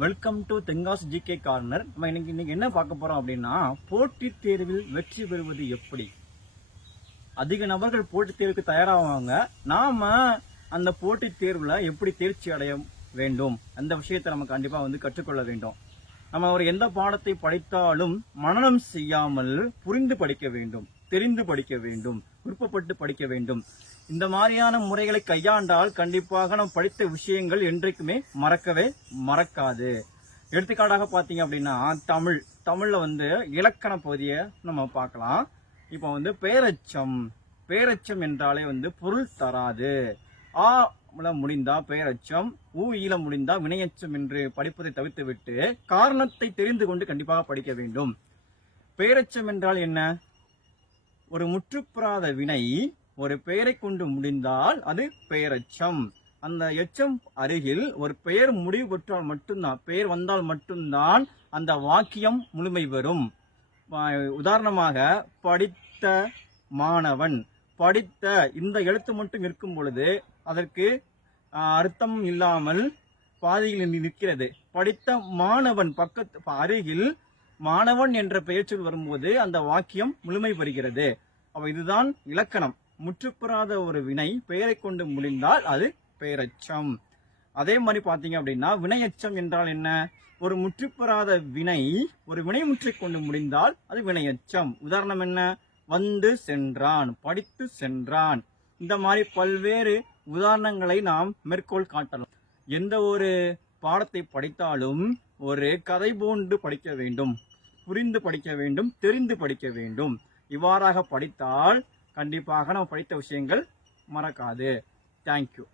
Welcome to தெங்காஸ் GK corner. நம்ம இன்னைக்கு என்ன பார்க்க போறோம் அப்படின்னா, போட்டித் தேர்வில் வெற்றி பெறுவது எப்படி. அதிக நபர்கள் போட்டித் தேர்வுக்கு தயாராவாங்க. நாம அந்த போட்டித் தேர்வுல எப்படி தேர்ச்சி அடைய வேண்டும், அந்த விஷயத்தை நம்ம கண்டிப்பா கற்றுக்கொள்ள வேண்டும். நம்ம ஒரு எந்த பாடத்தை படித்தாலும் மனனம் செய்யாமல் புரிந்து படிக்க வேண்டும், தெரிந்து படிக்க வேண்டும், விருப்பப்பட்டு படிக்க வேண்டும். இந்த மாதிரியான முறைகளை கையாண்டால் கண்டிப்பாக நம்ம படித்த விஷயங்கள் என்றைக்குமே மறக்காது. எடுத்துக்காட்டாக பார்த்தீங்க அப்படின்னா, தமிழ்ல இலக்கண பகுதியை நம்ம பார்க்கலாம். இப்போ பேரச்சம் என்றாலே பொருள் தராது. ஆ முடிந்தா பெயரச்சம், ஊ முடிந்தா வினையச்சம் என்று படிப்பதை தவிர்த்து விட்டு காரணத்தை தெரிந்து கொண்டு கண்டிப்பாக படிக்க வேண்டும். பெயரச்சம் என்றால் என்ன? ஒரு முற்றுப்பெறாத வினை ஒரு பெயரை கொண்டு முடிந்தால் அது பெயரச்சம். அந்த எச்சம் அருகில் ஒரு பெயர் முடிவு பெற்றால் மட்டும்தான், பெயர் வந்தால் மட்டும்தான் அந்த வாக்கியம் முழுமை பெறும். உதாரணமாக, படித்த மாணவன், படித்த இந்த எழுத்து மட்டும் இருக்கும் பொழுது அதற்கு அர்த்தம் இல்லாமல் பாதியில் நிற்கிறது. படித்த மாணவன் பக்கத்து அருகில் மாணவன் என்ற பெயர்ச்சொல் வரும்போது அந்த வாக்கியம் முழுமை பெறுகிறது. அப்ப இதுதான் இலக்கணம். முற்றுப்பெறாத ஒரு வினை பெயரை கொண்டு முடிந்தால் அது பெயரச்சம். அதே மாதிரி பாத்தீங்க அப்படின்னா, வினையச்சம் என்றால் என்ன? ஒரு முற்றுப்பெறாத வினை ஒரு வினைமுற்றை கொண்டு முடிந்தால் அது வினையச்சம். உதாரணம் என்ன? வந்து சென்றான், படித்து சென்றான். இந்த மாதிரி பல்வேறு உதாரணங்களை நாம் மேற்கோள் காட்டலாம். எந்த ஒரு பாடத்தை படித்தாலும் ஒரு கதை போன்று படிக்க வேண்டும், புரிந்து படிக்க வேண்டும், தெரிந்து படிக்க வேண்டும். இவ்வாறாக படித்தால் கண்டிப்பாக நாம் படித்த விஷயங்கள் மறக்காது. தேங்க்யூ.